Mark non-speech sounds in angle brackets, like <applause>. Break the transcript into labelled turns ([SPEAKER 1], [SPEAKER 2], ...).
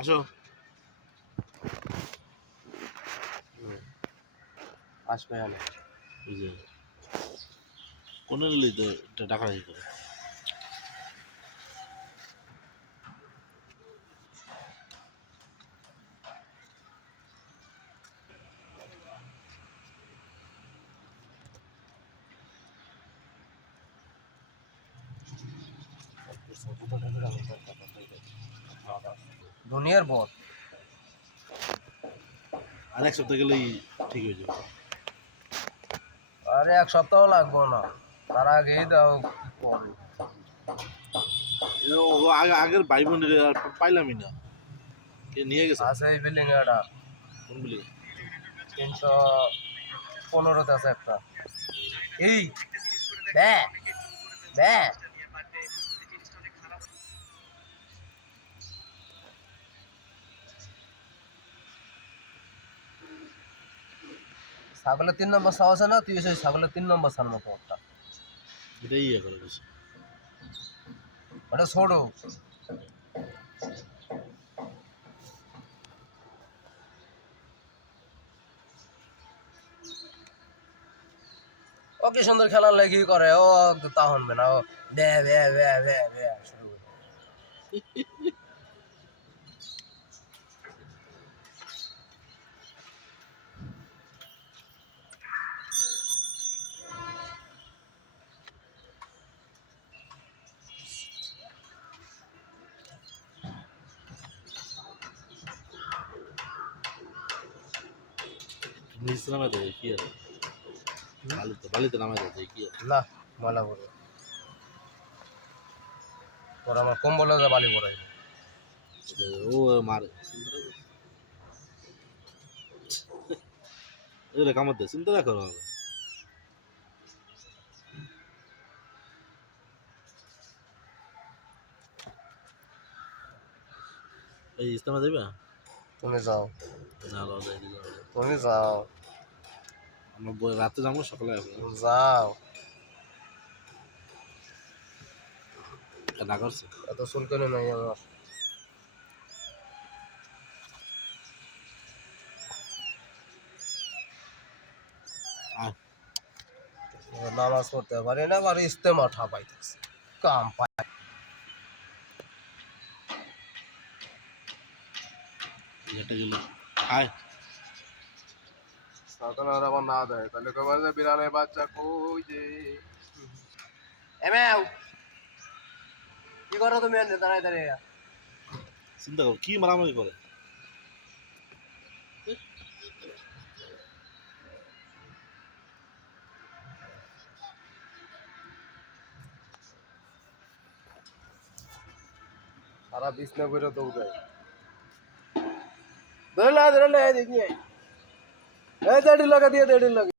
[SPEAKER 1] আসো।
[SPEAKER 2] আসবে
[SPEAKER 1] বুঝে কোনে নিলি তো এটা টাকা রাখি করে?
[SPEAKER 2] দুনিয়ার বট
[SPEAKER 1] আর এক সপ্তাহ গেলেই ঠিক হয়ে যাবে।
[SPEAKER 2] আরে এক সপ্তাহ লাগবো না। তার আগেই দাও
[SPEAKER 1] ও আগে আগের ভাই বোনের আর পাইলামই না। কে নিয়ে গেছে?
[SPEAKER 2] আছে এই বিল্ডিং এটা
[SPEAKER 1] কোন বলি
[SPEAKER 2] তিনশো পনেরোতে আছে একটা। এই ব্যা ব্যা ছাগলের তিন নম্বর সাও আছে না তুই সেই ছাগলের তিন নম্বর সার মতো একটা
[SPEAKER 1] এটাই ইয়ে করে গেছে
[SPEAKER 2] ওটা ছোট। ও কি সুন্দর খেলার লাগি করে ও তা হনবে না ও বে বে বে বে বে শুরু <laughs>
[SPEAKER 1] নিচে নামে দেয় কি আছে? বালিতে বালিতে নামে দেয় কি আছে?
[SPEAKER 2] না ময়লা করবে তোর আমার কম্বলে যা বালি পড়াই
[SPEAKER 1] ও মারে এরে কামড় দেয় চিন্তা না করো আমি এই ইস্তেমা দেবে
[SPEAKER 2] তুমি যাও। তুমি যাও।
[SPEAKER 1] আমরা রাতে যাব সকালে
[SPEAKER 2] যাও।
[SPEAKER 1] না করছে?
[SPEAKER 2] এত চুলকানি নাই আমার? নামাজ পড়তে পারি না আবার ইস্তেমা ঠাপাইতেছে কাম পাই
[SPEAKER 1] এটা গেল হাই
[SPEAKER 2] সকালে আর আবার না দেয়। তাহলে কবার যে বিড়ালের বাচ্চা কই যে? এমেও কি করো তুমি এনে দাঁড়ায় দাঁড়িয়ে।
[SPEAKER 1] চিন্তা করো কি মারামারি করে?
[SPEAKER 2] সারা বিছনা করে দৌড়ায়। ধরে লা ধরে লা দেখি এই দেড়ি লাগা দিয়ে দেড়ি লাগা